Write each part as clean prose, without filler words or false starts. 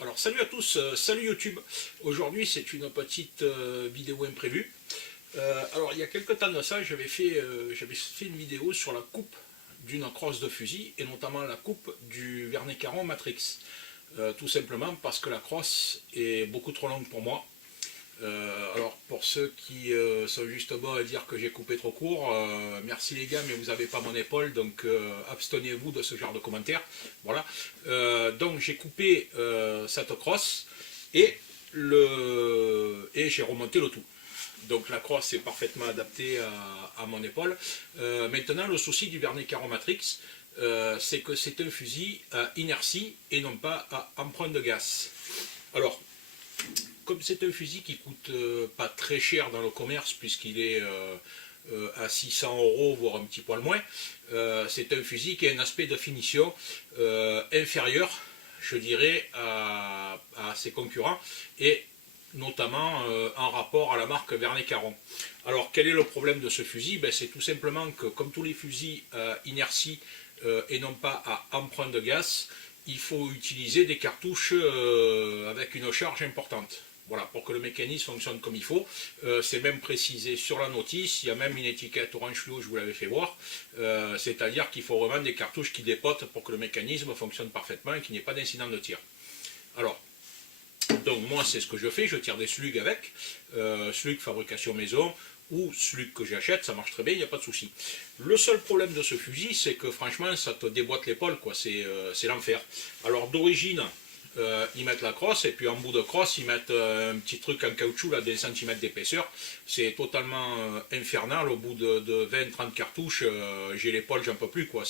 Alors salut à tous, salut YouTube. Aujourd'hui c'est une petite vidéo imprévue. Alors il y a quelques temps de ça j'avais fait une vidéo sur la coupe d'une crosse de fusil et notamment la coupe du Vernet Caron Matrix. Tout simplement parce que la crosse est beaucoup trop longue pour moi. Alors pour ceux qui sont juste bons à dire que j'ai coupé trop court, merci les gars mais vous n'avez pas mon épaule donc abstenez-vous de ce genre de commentaires. Voilà. Donc j'ai coupé cette crosse et j'ai remonté le tout. Donc la crosse est parfaitement adaptée à mon épaule. Maintenant le souci du Vernet Caron Matrix, c'est que c'est un fusil à inertie et non pas à empreinte de gaz. Alors comme c'est un fusil qui coûte pas très cher dans le commerce puisqu'il est à 600 €, voire un petit poil moins, c'est un fusil qui a un aspect de finition inférieur, je dirais, à ses concurrents et notamment en rapport à la marque Vernet Caron. Alors quel est le problème de ce fusil? C'est tout simplement que comme tous les fusils à inertie et non pas à empreinte de gaz, il faut utiliser des cartouches avec une charge importante. Voilà, pour que le mécanisme fonctionne comme il faut. C'est même précisé sur la notice, il y a même une étiquette orange fluo, je vous l'avais fait voir. C'est-à-dire qu'il faut vraiment des cartouches qui dépotent pour que le mécanisme fonctionne parfaitement et qu'il n'y ait pas d'incident de tir. Alors, donc moi c'est ce que je fais, je tire des slugs avec, slugs fabrication maison, ou slugs que j'achète, ça marche très bien, il n'y a pas de souci. Le seul problème de ce fusil, c'est que franchement ça te déboîte l'épaule, quoi, c'est l'enfer. Alors d'origine, ils mettent la crosse et puis en bout de crosse ils mettent un petit truc en caoutchouc là, des centimètres d'épaisseur. C'est totalement infernal. Au bout de 20-30 cartouches, j'ai l'épaule, j'en peux plus, quoi.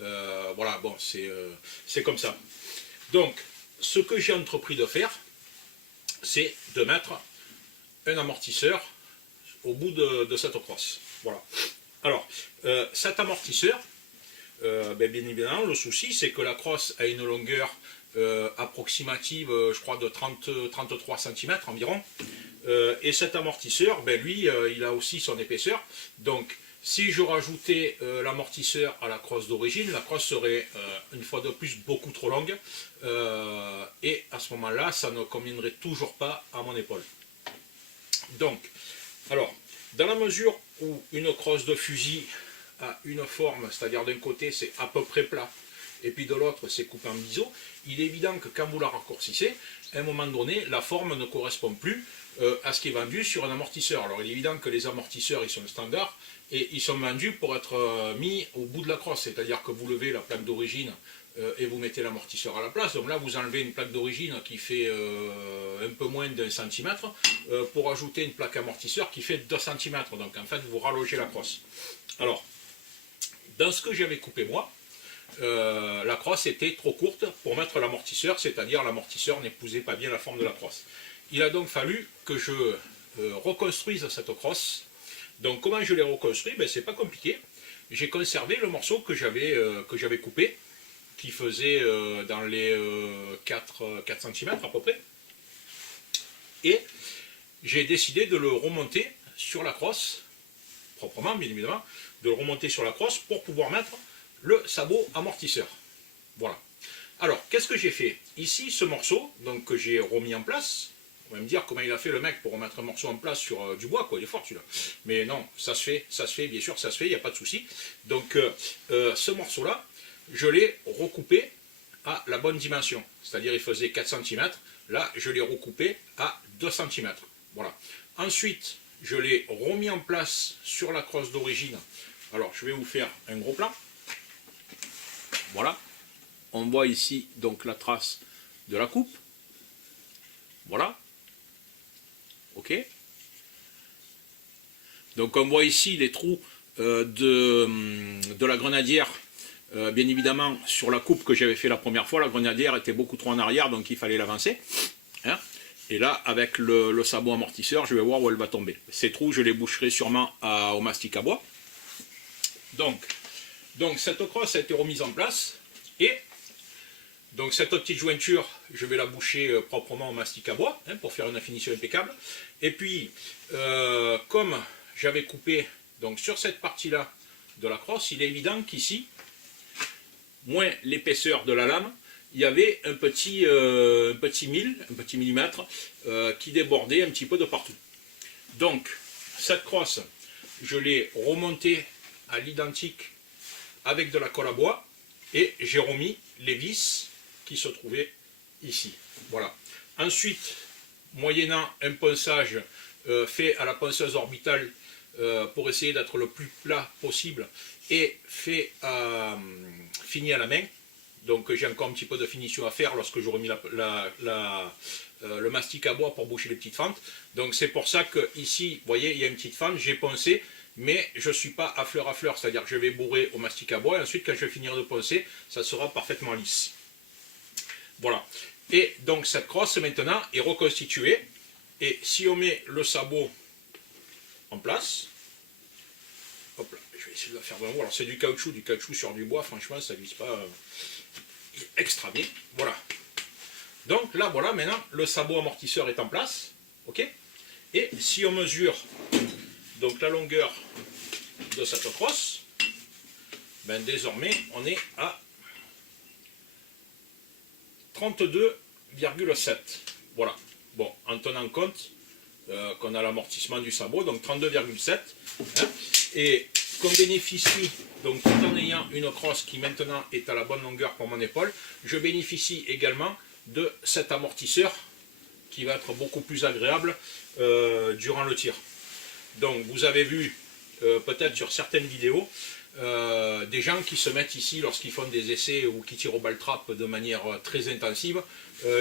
Voilà, bon, c'est comme ça. Donc ce que j'ai entrepris de faire, c'est de mettre un amortisseur au bout de cette crosse. Voilà. Alors cet amortisseur, bien évidemment le souci c'est que la crosse a une longueur approximative, je crois, de 33 cm environ. Et cet amortisseur, lui, il a aussi son épaisseur. Donc, si je rajoutais l'amortisseur à la crosse d'origine, la crosse serait, une fois de plus, beaucoup trop longue. Et à ce moment-là, ça ne conviendrait toujours pas à mon épaule. Donc, alors, dans la mesure où une crosse de fusil a une forme, c'est-à-dire d'un côté, c'est à peu près plat, et puis de l'autre c'est coupé en biseau, il est évident que quand vous la raccourcissez, à un moment donné, la forme ne correspond plus à ce qui est vendu sur un amortisseur. Alors il est évident que les amortisseurs, ils sont standards, et ils sont vendus pour être mis au bout de la crosse, c'est-à-dire que vous levez la plaque d'origine et vous mettez l'amortisseur à la place. Donc là vous enlevez une plaque d'origine qui fait un peu moins d'1 centimètre pour ajouter une plaque amortisseur qui fait 2 cm. Donc en fait vous rallongez la crosse. Alors, dans ce que j'avais coupé moi, la crosse était trop courte pour mettre l'amortisseur, c'est-à-dire l'amortisseur n'épousait pas bien la forme de la crosse. Il a donc fallu que je reconstruise cette crosse. Donc comment je l'ai reconstruit? C'est pas compliqué. J'ai conservé le morceau que j'avais coupé, qui faisait dans les 4 cm à peu près. Et j'ai décidé de le remonter sur la crosse, proprement bien évidemment, de le remonter sur la crosse pour pouvoir mettre le sabot amortisseur. Voilà. Alors, qu'est-ce que j'ai fait? Ici, ce morceau, donc que j'ai remis en place, on va me dire comment il a fait le mec pour remettre un morceau en place sur du bois, quoi, il est fort celui-là. Mais non, ça se fait, bien sûr, ça se fait, il n'y a pas de souci. Donc, ce morceau-là, je l'ai recoupé à la bonne dimension. C'est-à-dire, il faisait 4 cm, là, je l'ai recoupé à 2 cm. Voilà. Ensuite, je l'ai remis en place sur la crosse d'origine. Alors, je vais vous faire un gros plan. Voilà, on voit ici donc la trace de la coupe. Voilà, ok. Donc on voit ici les trous de la grenadière. Bien évidemment, sur la coupe que j'avais fait la première fois, la grenadière était beaucoup trop en arrière, donc il fallait l'avancer. Hein. Et là, avec le sabot amortisseur, je vais voir où elle va tomber. Ces trous, je les boucherai sûrement au mastic à bois. Donc cette crosse a été remise en place et donc cette petite jointure, je vais la boucher proprement au mastic à bois pour faire une finition impeccable. Et puis, comme j'avais coupé donc sur cette partie-là de la crosse, il est évident qu'ici, moins l'épaisseur de la lame, il y avait un petit millimètre qui débordait un petit peu de partout. Donc, cette crosse, je l'ai remontée à l'identique avec de la colle à bois et j'ai remis les vis qui se trouvaient ici. Voilà. Ensuite, moyennant un ponçage fait à la ponceuse orbitale pour essayer d'être le plus plat possible et fait fini à la main. Donc j'ai encore un petit peu de finition à faire lorsque j'aurai mis le mastic à bois pour boucher les petites fentes. Donc c'est pour ça que ici, vous voyez, il y a une petite fente, j'ai poncé, mais je ne suis pas à fleur, c'est-à-dire que je vais bourrer au mastic à bois et ensuite quand je vais finir de poncer, ça sera parfaitement lisse. Voilà. Et donc cette crosse maintenant est reconstituée. Et si on met le sabot en place, hop là, je vais essayer de la faire vraiment. Alors c'est du caoutchouc sur du bois, franchement ça ne glisse pas extra bien. Voilà. Donc là voilà, maintenant le sabot amortisseur est en place. Ok. Et si on mesure donc la longueur de cette crosse, ben désormais on est à 32,7. Voilà. Bon, en tenant compte qu'on a l'amortissement du sabot, donc 32,7. Hein, et qu'on bénéficie, donc tout en ayant une crosse qui maintenant est à la bonne longueur pour mon épaule, je bénéficie également de cet amortisseur qui va être beaucoup plus agréable durant le tir. Donc vous avez vu peut-être sur certaines vidéos des gens qui se mettent ici lorsqu'ils font des essais ou qui tirent au ball trap de manière très intensive,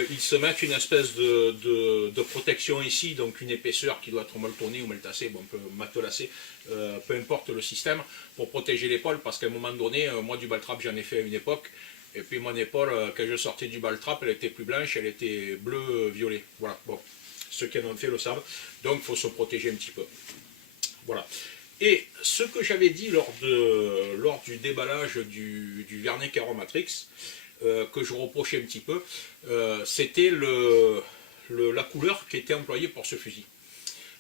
ils se mettent une espèce de protection ici, donc une épaisseur qui doit être molletonnée ou meltassée, bon, un peu matelassée, peu importe le système, pour protéger l'épaule, parce qu'à un moment donné, moi du ball trap j'en ai fait à une époque, et puis mon épaule, quand je sortais du ball trap, elle était plus blanche, elle était bleu-violet. Voilà, bon, ceux qui en ont fait le savent, donc il faut se protéger un petit peu. Voilà. Et ce que j'avais dit lors du déballage du vernis Caro Matrix, que je reprochais un petit peu, c'était la couleur qui était employée pour ce fusil.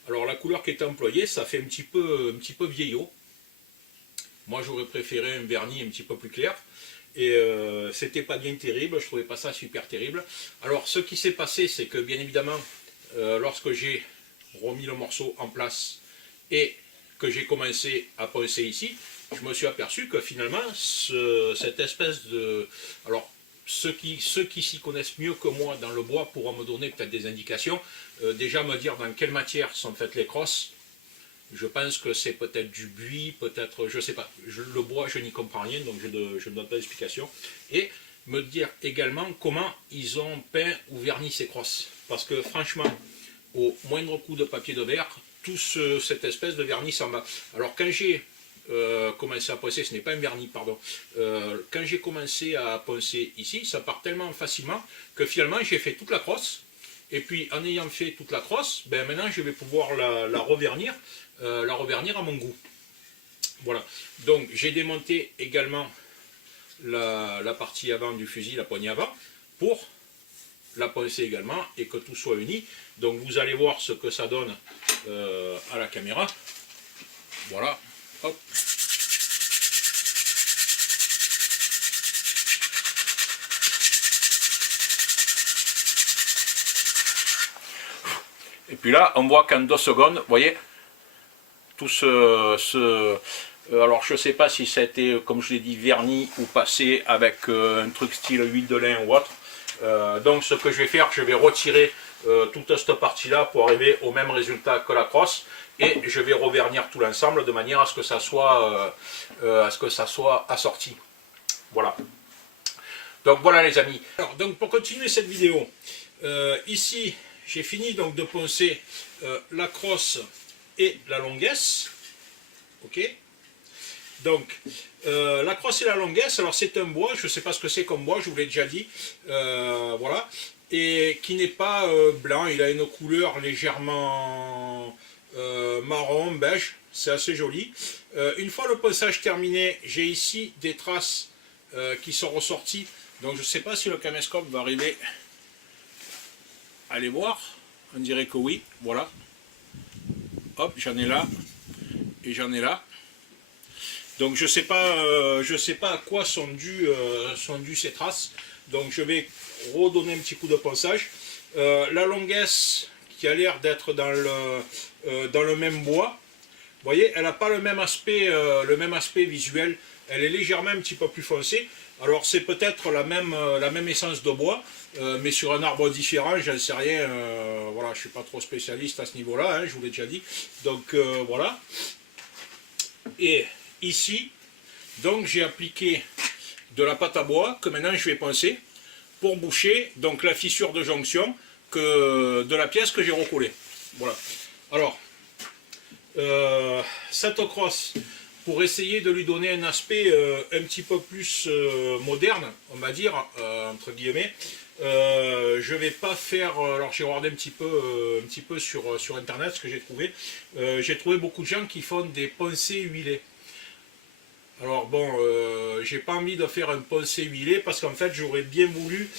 Alors la couleur qui était employée, ça fait un petit peu vieillot. Moi j'aurais préféré un vernis un petit peu plus clair. Et c'était pas bien terrible, je trouvais pas ça super terrible. Alors ce qui s'est passé, c'est que bien évidemment, lorsque j'ai remis le morceau en place et que j'ai commencé à poncer ici, je me suis aperçu que finalement, cette espèce de... Alors, ceux qui s'y connaissent mieux que moi dans le bois pourront me donner peut-être des indications. Déjà me dire dans quelle matière sont faites les crosses. Je pense que c'est peut-être du buis, peut-être, je ne sais pas. Le bois, je n'y comprends rien, donc je ne donne pas d'explication. Et me dire également comment ils ont peint ou verni ces crosses. Parce que franchement, au moindre coup de papier de verre, cette espèce de vernis s'en va. Alors quand j'ai commencé à poncer, ce n'est pas un vernis, pardon, quand j'ai commencé à poncer ici, ça part tellement facilement que finalement j'ai fait toute la crosse, et puis en ayant fait toute la crosse, ben maintenant je vais pouvoir la revernir à mon goût. Voilà, donc j'ai démonté également la partie avant du fusil, la poignée avant, pour la poncer également et que tout soit uni. Donc vous allez voir ce que ça donne à la caméra. Voilà, hop. Et puis là, on voit qu'en 2 secondes, vous voyez, tout alors je ne sais pas si ça a été, comme je l'ai dit, verni ou passé avec un truc style huile de lin ou autre. Donc ce que je vais faire, je vais retirer toute cette partie-là pour arriver au même résultat que la crosse. Et je vais revernir tout l'ensemble de manière à ce que ça soit, assorti. Voilà. Donc voilà les amis. Alors, donc pour continuer cette vidéo, ici j'ai fini donc de poncer la crosse et la longuesse. Ok. Donc la crosse et la longuesse, alors c'est un bois, je ne sais pas ce que c'est comme bois, je vous l'ai déjà dit. Voilà. Et qui n'est pas blanc, il a une couleur légèrement marron, beige, c'est assez joli. Une fois le ponçage terminé, j'ai ici des traces qui sont ressorties. Donc je ne sais pas si le caméscope va arriver à les voir. On dirait que oui, voilà. Hop, j'en ai là et j'en ai là. Donc je sais pas à quoi sont dues ces traces. Donc je vais redonner un petit coup de ponçage. La longuesse qui a l'air d'être dans le même bois, vous voyez, elle n'a pas le même aspect visuel. Elle est légèrement un petit peu plus foncée. Alors c'est peut-être la même essence de bois, mais sur un arbre différent, j'en sais rien. Voilà, je ne suis pas trop spécialiste à ce niveau-là, hein, je vous l'ai déjà dit. Donc voilà. Et ici, donc j'ai appliqué de la pâte à bois que maintenant je vais poncer pour boucher donc la fissure de jonction de la pièce que j'ai recollée. Voilà. Alors, cette crosse, pour essayer de lui donner un aspect un petit peu plus moderne, on va dire, entre guillemets, je vais pas faire. Alors j'ai regardé un petit peu sur internet ce que j'ai trouvé. J'ai trouvé beaucoup de gens qui font des poncés huilés. Alors bon, j'ai pas envie de faire un poncé huilé parce qu'en fait j'aurais bien voulu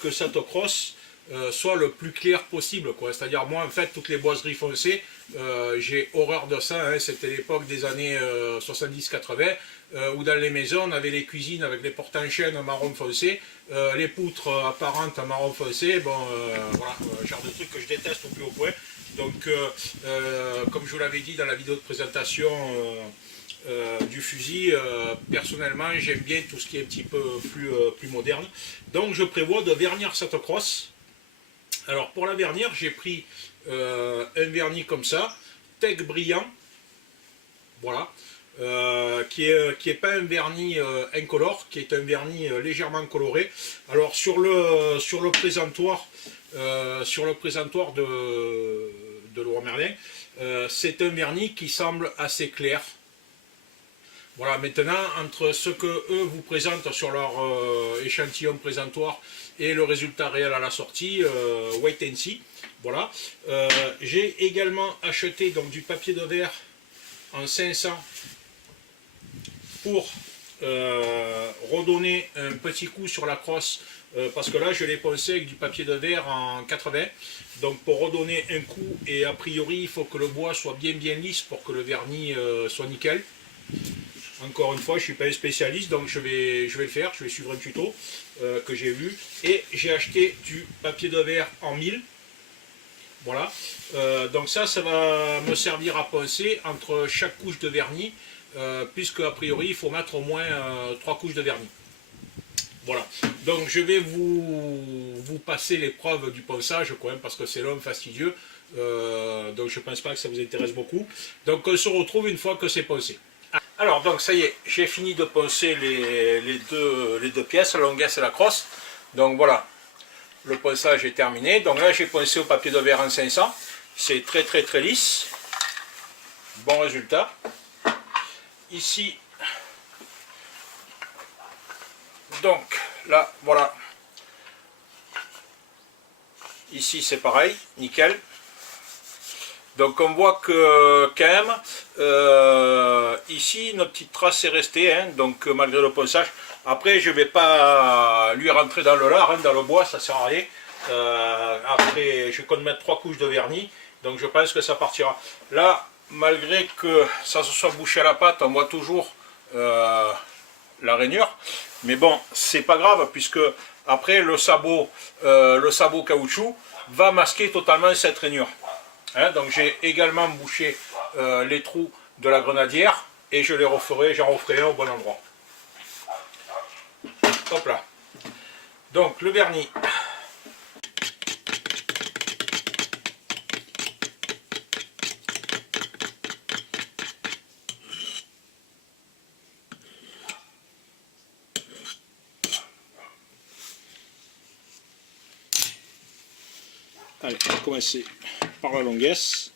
que cette crosse soit le plus clair possible, quoi. C'est-à-dire moi en fait toutes les boiseries foncées, j'ai horreur de ça, hein. C'était l'époque des années 70-80 où dans les maisons on avait les cuisines avec les portes en chêne marron foncé, les poutres apparentes marron foncé, bon voilà, genre de truc que je déteste au plus haut point. Donc comme je vous l'avais dit dans la vidéo de présentation du fusil, personnellement j'aime bien tout ce qui est un petit peu plus moderne. Donc je prévois de vernir cette crosse. Alors pour la vernir, j'ai pris un vernis comme ça, Tech Brillant, voilà, qui est pas un vernis incolore, qui est un vernis légèrement coloré. Alors sur le présentoir, de Leroy Merlin, c'est un vernis qui semble assez clair. Voilà, maintenant, entre ce que eux vous présentent sur leur échantillon présentoir et le résultat réel à la sortie, wait and see. Voilà. J'ai également acheté donc, du papier de verre en 500 pour redonner un petit coup sur la crosse, parce que là je l'ai poncé avec du papier de verre en 80. Donc pour redonner un coup, et a priori il faut que le bois soit bien lisse pour que le vernis soit nickel. Encore une fois, je ne suis pas un spécialiste, donc je vais le faire, je vais suivre un tuto que j'ai vu. Et j'ai acheté du papier de verre en 1000. Voilà. Donc ça va me servir à poncer entre chaque couche de vernis, puisque a priori, il faut mettre au moins 3 couches de vernis. Voilà. Donc je vais vous passer l'épreuve du ponçage, quand même, parce que c'est long, fastidieux. Donc je ne pense pas que ça vous intéresse beaucoup. Donc on se retrouve une fois que c'est poncé. Alors donc ça y est, j'ai fini de poncer les deux pièces, la longuesse et la crosse. Donc voilà, le ponçage est terminé. Donc là j'ai poncé au papier de verre en 500. C'est très lisse. Bon résultat. Ici, donc là voilà. Ici c'est pareil, nickel. Donc on voit que quand même, ici notre petite trace est restée, hein, donc malgré le ponçage. Après je ne vais pas lui rentrer dans le lard, hein, dans le bois, ça ne sert à rien. Après je compte mettre 3 couches de vernis, donc je pense que ça partira. Là, malgré que ça se soit bouché à la pâte, on voit toujours la rainure. Mais bon, c'est pas grave, puisque après le sabot caoutchouc va masquer totalement cette rainure. Hein, donc j'ai également bouché les trous de la grenadière et j'en referai un au bon endroit. Hop là. Donc le vernis. Allez, on va commencer par la longuesse.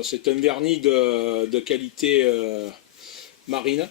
C'est un vernis de qualité marine.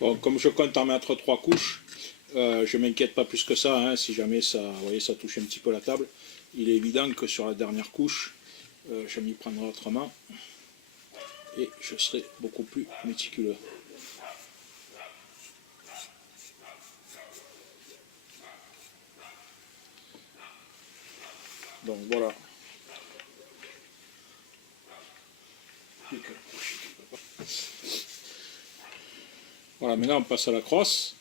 Bon, comme je compte en mettre 3 couches, je ne m'inquiète pas plus que ça, hein, si jamais ça, vous voyez, ça touche un petit peu la table. Il est évident que sur la dernière couche, je m'y prendrai autrement et je serai beaucoup plus méticuleux. Donc voilà. Voilà, maintenant on passe à la crosse.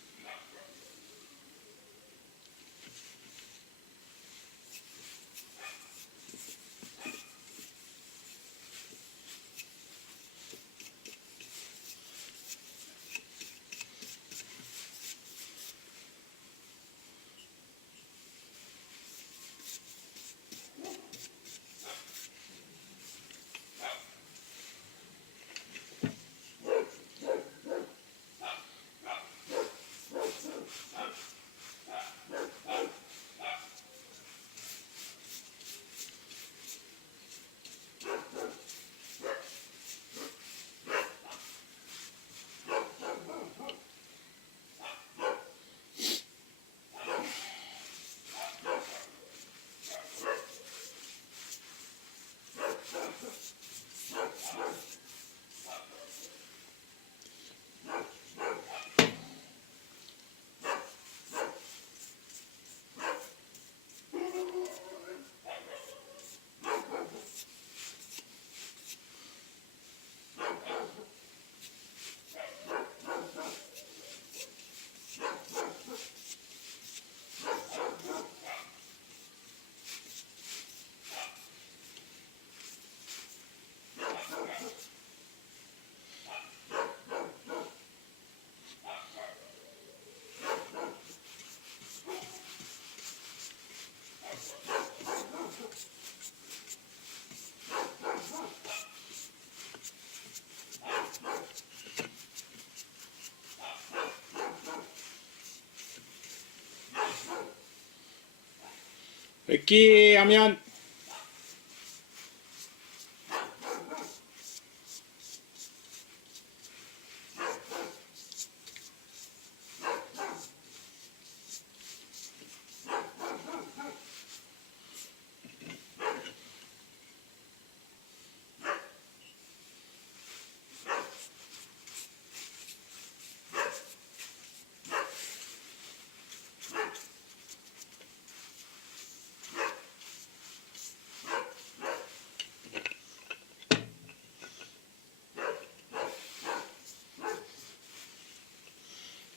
Ok, Amian.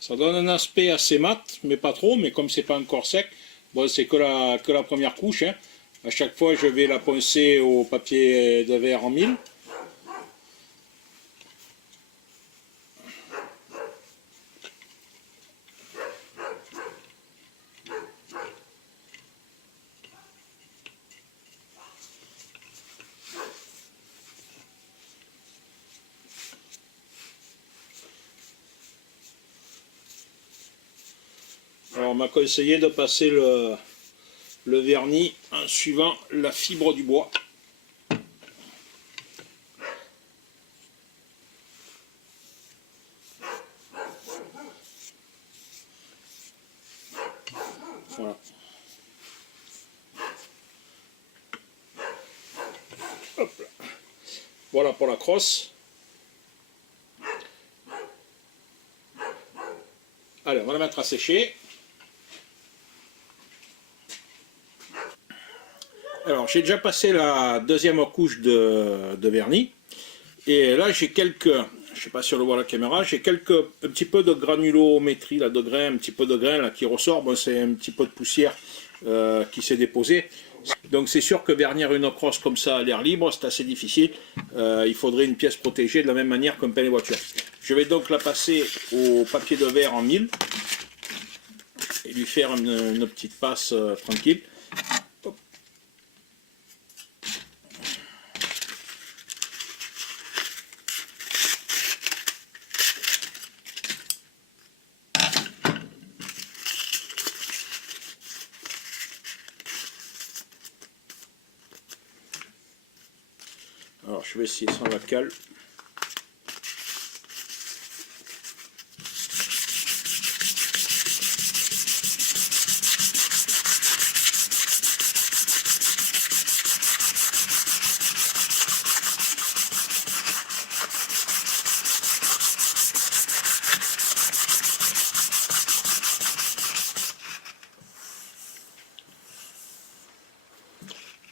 Ça donne un aspect assez mat, mais pas trop, mais comme c'est pas encore sec, bon, c'est que la première couche. Hein. À chaque fois, je vais la poncer au papier de verre en mille. Alors, on m'a conseillé de passer le vernis en suivant la fibre du bois. Hop là. Voilà pour la crosse. Allez, on va la mettre à sécher. Alors, j'ai déjà passé la deuxième couche de vernis. Et là, j'ai quelques, je ne sais pas si on le voit à la caméra, j'ai un petit peu de granulométrie, là, de grain, un petit peu de grain là, qui ressort. Bon, c'est un petit peu de poussière qui s'est déposée. Donc c'est sûr que vernir une crosse comme ça à l'air libre, c'est assez difficile. Il faudrait une pièce protégée de la même manière qu'un peint de voiture. Je vais donc la passer au papier de verre en mille et lui faire une petite passe tranquille. Hop. Alors je vais essayer sans la cale.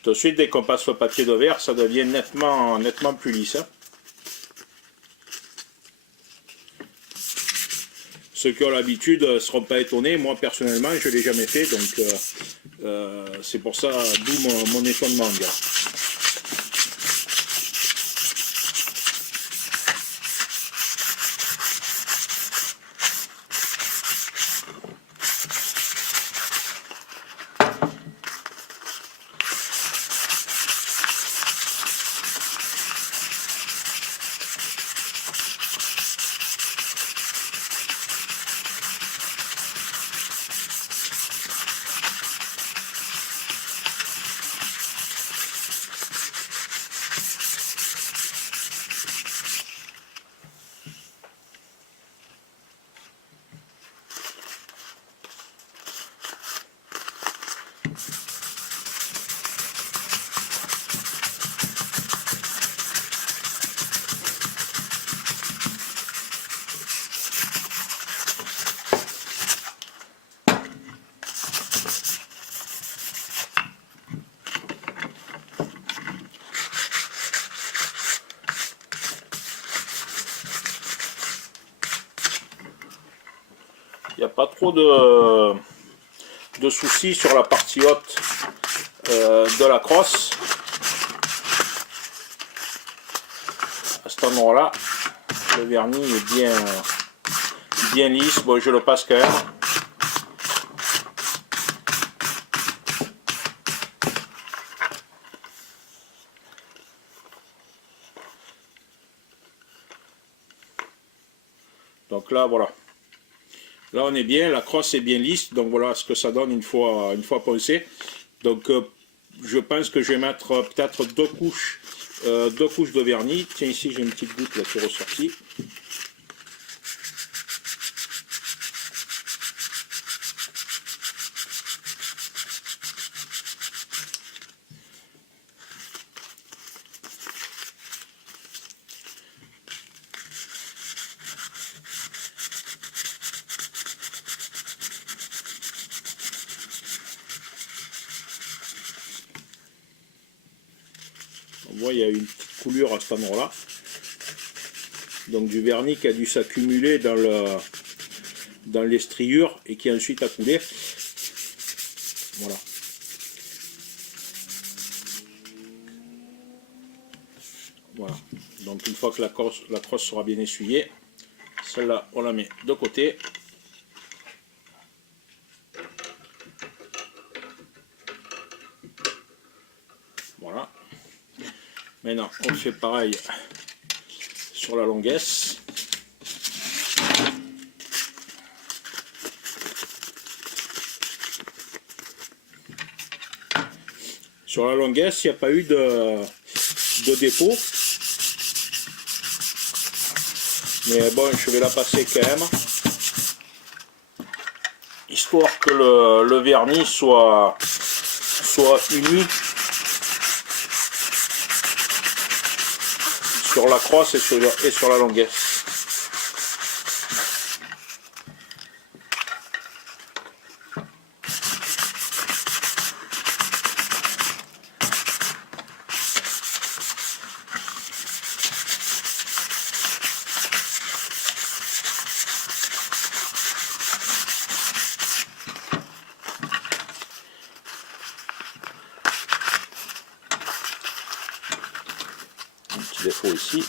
Tout de suite, dès qu'on passe au papier de verre, ça devient nettement plus lisse. Hein. Ceux qui ont l'habitude ne seront pas étonnés. Moi, personnellement, je ne l'ai jamais fait. Donc, c'est pour ça, d'où mon étonnement. Gars. Il n'y a pas trop de soucis sur la partie haute de la crosse. À cet endroit-là, le vernis est bien lisse. Bon, je le passe quand même. Donc là, voilà. Là, on est bien, la crosse est bien lisse. Donc voilà ce que ça donne une fois poncée. Donc je pense que je vais mettre peut-être deux couches de vernis. Tiens, ici j'ai une petite goutte là qui est ressortie. On voit il y a une petite coulure à cet endroit-là. Donc du vernis qui a dû s'accumuler dans les striures et qui ensuite a coulé. Voilà. Voilà. Donc une fois que la crosse sera bien essuyée, celle-là on la met de côté. Voilà. Maintenant on fait pareil sur la longuesse. Sur la longuesse, il n'y a pas eu de dépôt. Mais bon, je vais la passer quand même. Histoire que le vernis soit uni. sur la crosse et sur la longueur. Un petit défaut ici.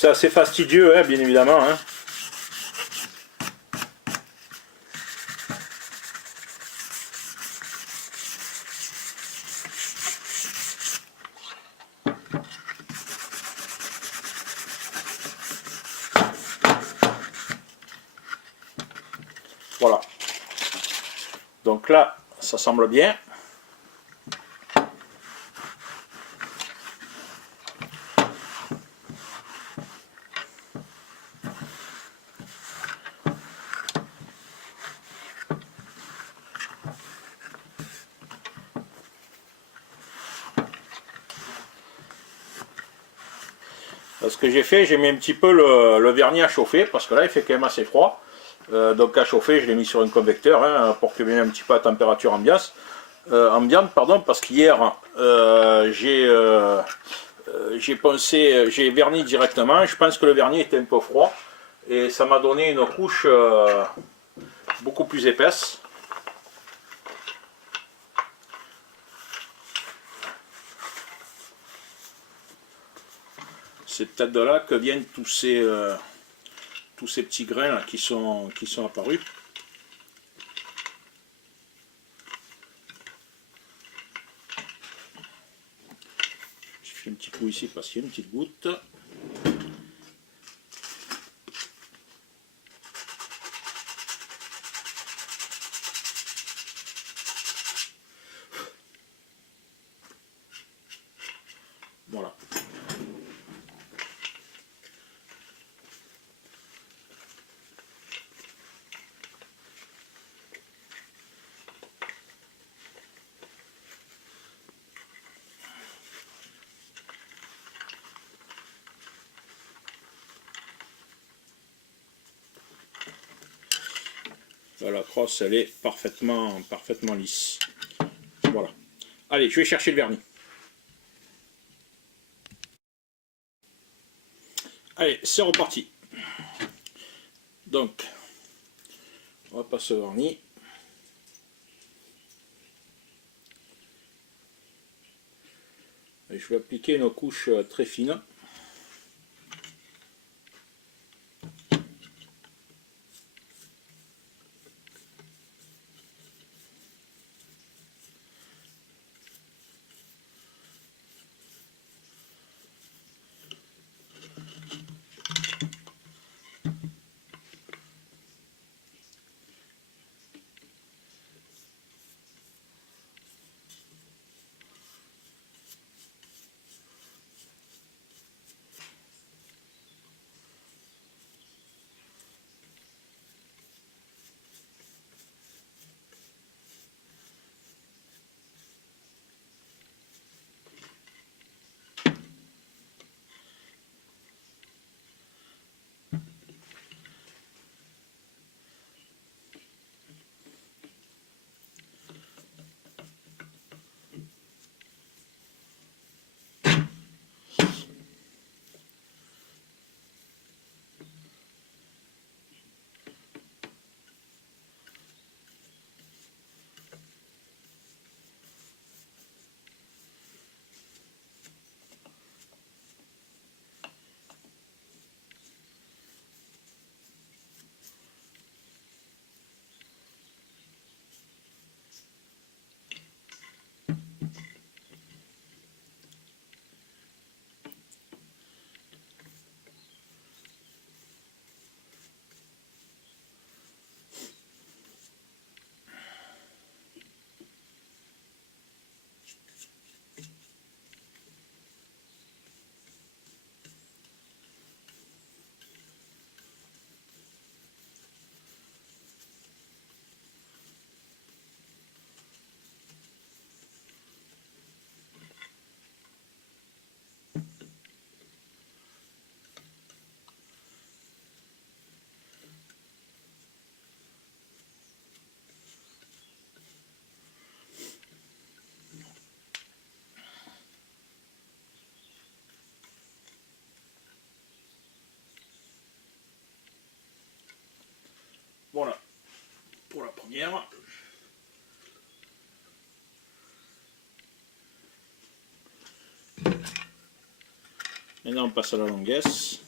C'est assez fastidieux, hein, bien évidemment. Hein. Voilà. Donc là, ça semble bien. Ce que j'ai fait, j'ai mis un petit peu le vernis à chauffer, parce que là il fait quand même assez froid. Donc à chauffer, je l'ai mis sur un convecteur, hein, pour qu'il vienne un petit peu à température ambiante, parce qu'hier j'ai verni directement. Je pense que le vernis était un peu froid, et ça m'a donné une couche beaucoup plus épaisse. C'est peut-être de là que viennent tous ces petits grains là, qui sont apparus. Je fais un petit coup ici parce qu'il y a une petite goutte. Voilà. Là, la crosse, elle est parfaitement lisse. Voilà. Allez, je vais chercher le vernis. Allez, c'est reparti. Donc, on va passer au vernis. Et je vais appliquer une couche très fine. dernière. Maintenant on passe à la longuesse.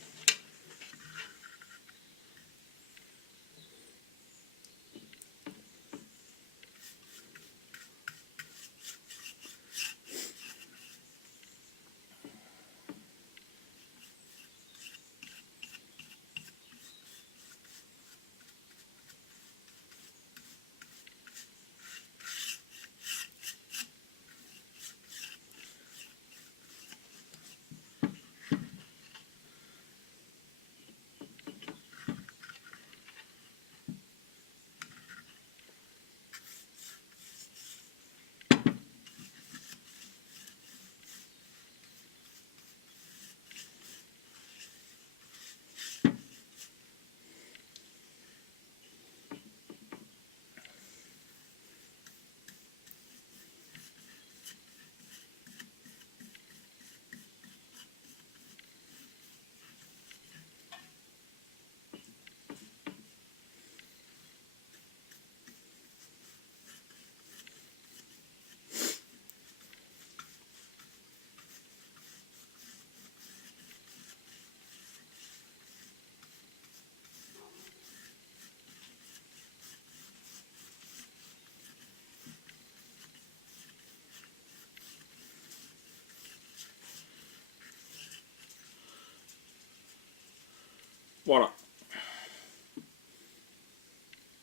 Voilà.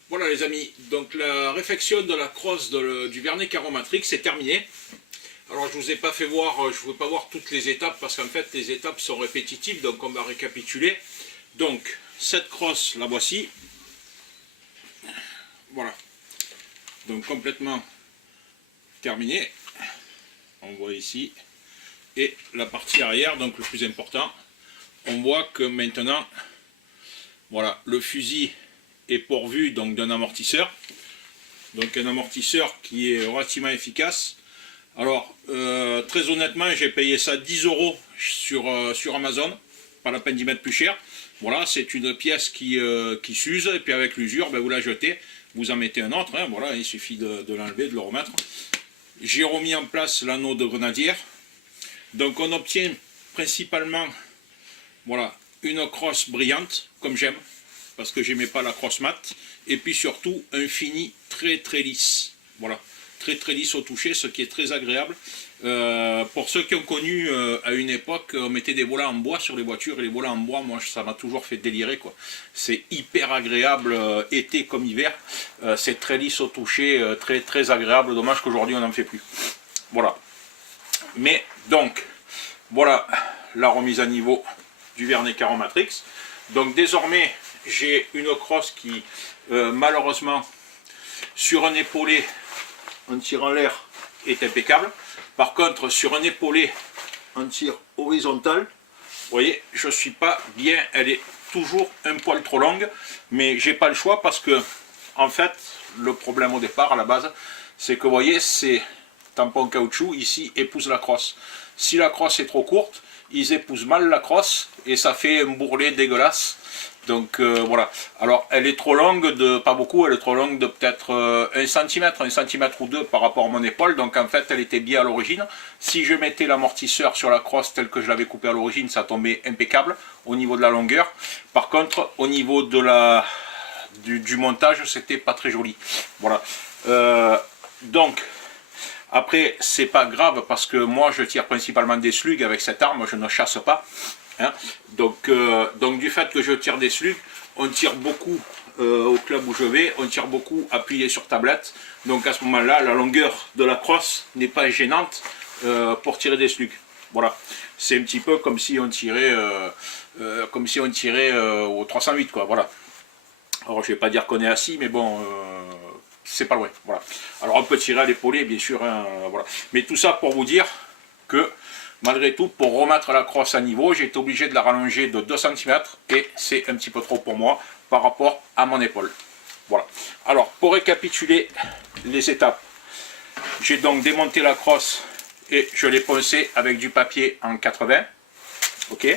Voilà les amis, donc la réfection de la crosse du vernis Caromatrix est terminée. Alors je ne vous ai pas fait voir, je ne vous ai pas voir toutes les étapes parce qu'en fait les étapes sont répétitives, donc on va récapituler. Donc cette crosse, la voici. Voilà. Donc complètement terminée. On voit ici. Et la partie arrière, donc le plus important, on voit que maintenant, voilà, le fusil est pourvu donc d'un amortisseur. Donc un amortisseur qui est relativement efficace. Alors, très honnêtement, j'ai payé ça 10 € sur Amazon. Pas la peine d'y mettre plus cher. Voilà, c'est une pièce qui s'use. Et puis avec l'usure, ben, vous la jetez. Vous en mettez un autre. Hein, voilà, il suffit de l'enlever, de le remettre. J'ai remis en place l'anneau de grenadière. Donc on obtient principalement, voilà, une crosse brillante, comme j'aime. Parce que j'aimais pas la crosse mat, et puis surtout un fini très très lisse, voilà, très lisse au toucher, ce qui est très agréable. Pour ceux qui ont connu à une époque, on mettait des volants en bois sur les voitures, et les volants en bois, moi ça m'a toujours fait délirer, quoi. C'est hyper agréable, été comme hiver, c'est très lisse au toucher, très agréable, dommage qu'aujourd'hui on n'en fait plus. Voilà. Mais donc, voilà la remise à niveau du vernis Caromatrix. Donc désormais, j'ai une crosse qui, malheureusement, sur un épaulé, en tir en l'air, est impeccable. Par contre, sur un épaulé, en tir horizontal, vous voyez, je ne suis pas bien, elle est toujours un poil trop longue, mais j'ai pas le choix parce que, en fait, le problème au départ, à la base, c'est que, vous voyez, ces tampons caoutchouc, ici, épousent la crosse. Si la crosse est trop courte, ils épousent mal la crosse et ça fait un bourrelet dégueulasse. Donc voilà, alors elle est trop longue de, pas beaucoup, elle est trop longue de peut-être 1 cm ou 2 par rapport à mon épaule, donc en fait elle était bien à l'origine. Si je mettais l'amortisseur sur la crosse telle que je l'avais coupée à l'origine, ça tombait impeccable au niveau de la longueur. Par contre, au niveau de du montage, c'était pas très joli. Voilà, donc après c'est pas grave parce que moi je tire principalement des slugs avec cette arme, je ne chasse pas. Hein, donc du fait que je tire des slugs, on tire beaucoup au club où je vais, on tire beaucoup appuyé sur tablette. Donc à ce moment-là, la longueur de la crosse n'est pas gênante pour tirer des slugs. Voilà, c'est un petit peu comme si on tirait, au 308 quoi. Voilà. Alors je vais pas dire qu'on est assis, mais bon, c'est pas loin. Voilà. Alors on peut tirer à l'épaulé, bien sûr. Hein, voilà. Mais tout ça pour vous dire que malgré tout, pour remettre la crosse à niveau, j'ai été obligé de la rallonger de 2 cm et c'est un petit peu trop pour moi par rapport à mon épaule. Voilà. Alors, pour récapituler les étapes, j'ai donc démonté la crosse et je l'ai poncée avec du papier en 80. Ok.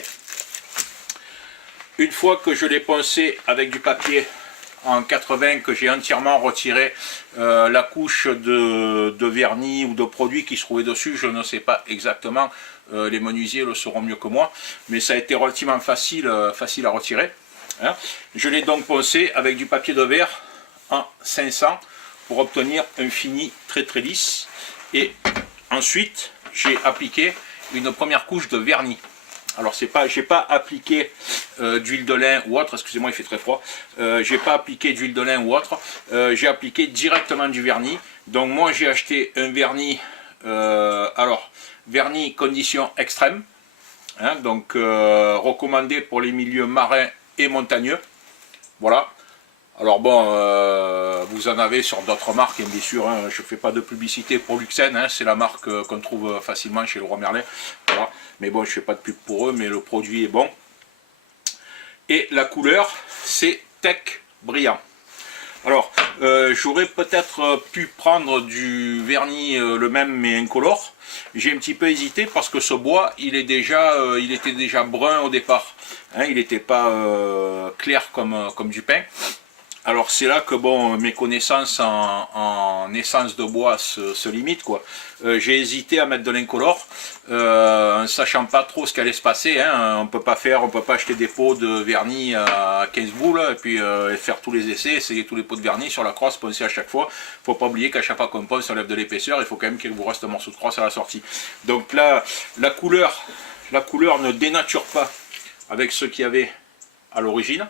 Une fois que je l'ai poncée avec du papier en 80 que j'ai entièrement retiré la couche de vernis ou de produits qui se trouvaient dessus. Je ne sais pas exactement, les menuisiers le sauront mieux que moi, mais ça a été relativement facile à retirer. Hein. Je l'ai donc poncé avec du papier de verre en 500 pour obtenir un fini très très lisse. Et ensuite, j'ai appliqué une première couche de vernis. Alors j'ai pas appliqué d'huile de lin ou autre, excusez-moi il fait très froid, j'ai pas appliqué d'huile de lin ou autre, j'ai appliqué directement du vernis. Donc moi j'ai acheté un vernis, vernis condition extrême, hein, donc recommandé pour les milieux marins et montagneux, voilà. Alors bon, vous en avez sur d'autres marques, hein, bien sûr, hein, je ne fais pas de publicité pour Luxen, hein, c'est la marque qu'on trouve facilement chez Leroy Merlin, voilà. Mais bon, je ne fais pas de pub pour eux, mais le produit est bon. Et la couleur, c'est Tech Brillant. Alors, j'aurais peut-être pu prendre du vernis le même mais incolore. J'ai un petit peu hésité parce que ce bois, il était déjà brun au départ. Hein, il n'était pas clair comme du pain. Alors c'est là que bon, mes connaissances en essence de bois se limitent, quoi. J'ai hésité à mettre de l'incolore, en sachant pas trop ce qu'allait se passer. Hein. On peut pas acheter des pots de vernis à 15 boules et puis faire tous les essais, essayer tous les pots de vernis sur la crosse, poncer à chaque fois. Faut pas oublier qu'à chaque fois qu'on ponce, on enlève de l'épaisseur. Il faut quand même qu'il vous reste un morceau de crosse à la sortie. Donc là, la couleur ne dénature pas avec ce qu'il y avait à l'origine.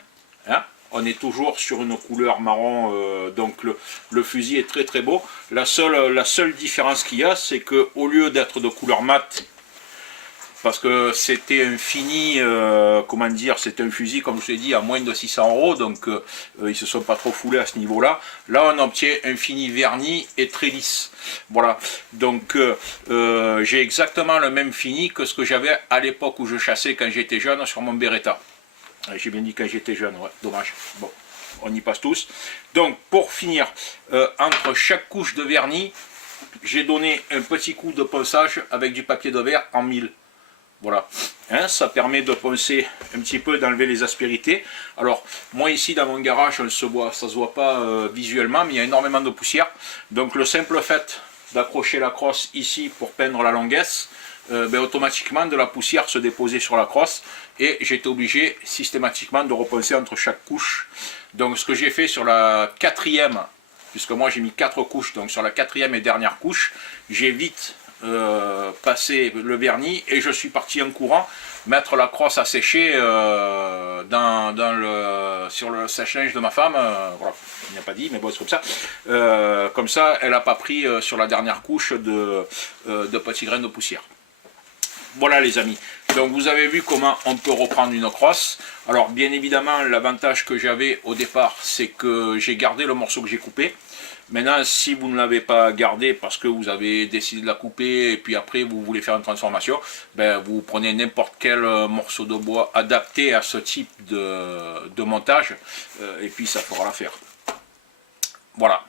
Hein. On est toujours sur une couleur marron, donc le fusil est très très beau. La seule différence qu'il y a, c'est qu'au lieu d'être de couleur mate, parce que c'était un fini, comment dire, c'est un fusil, comme je vous ai dit, à moins de 600 €, donc ils se sont pas trop foulés à ce niveau-là. Là, on obtient un fini verni et très lisse. Voilà, donc j'ai exactement le même fini que ce que j'avais à l'époque où je chassais quand j'étais jeune sur mon Beretta. J'ai bien dit quand j'étais jeune, ouais, dommage. Bon, on y passe tous. Donc, pour finir, entre chaque couche de vernis, j'ai donné un petit coup de ponçage avec du papier de verre en 1000. Voilà, hein, ça permet de poncer un petit peu, d'enlever les aspérités. Alors, moi ici dans mon garage, ça se voit pas visuellement, mais il y a énormément de poussière. Donc, le simple fait d'accrocher la crosse ici pour peindre la longuesse, automatiquement de la poussière se déposait sur la crosse et j'étais obligé systématiquement de reponcer entre chaque couche. Donc ce que j'ai fait sur la quatrième, puisque moi j'ai mis 4 couches, donc sur la quatrième et dernière couche, j'ai vite passé le vernis et je suis parti en courant mettre la crosse à sécher sur le sèche-linge de ma femme. Voilà, il n'y a pas dit, mais bon, c'est comme ça. Comme ça, elle n'a pas pris sur la dernière couche de petits grains de poussière. Voilà les amis, donc vous avez vu comment on peut reprendre une crosse. Alors bien évidemment l'avantage que j'avais au départ c'est que j'ai gardé le morceau que j'ai coupé. Maintenant si vous ne l'avez pas gardé parce que vous avez décidé de la couper et puis après vous voulez faire une transformation, vous prenez n'importe quel morceau de bois adapté à ce type de montage et puis ça fera l'affaire. Voilà.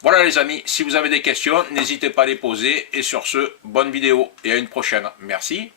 Voilà les amis, si vous avez des questions, n'hésitez pas à les poser. Et sur ce, bonne vidéo et à une prochaine. Merci.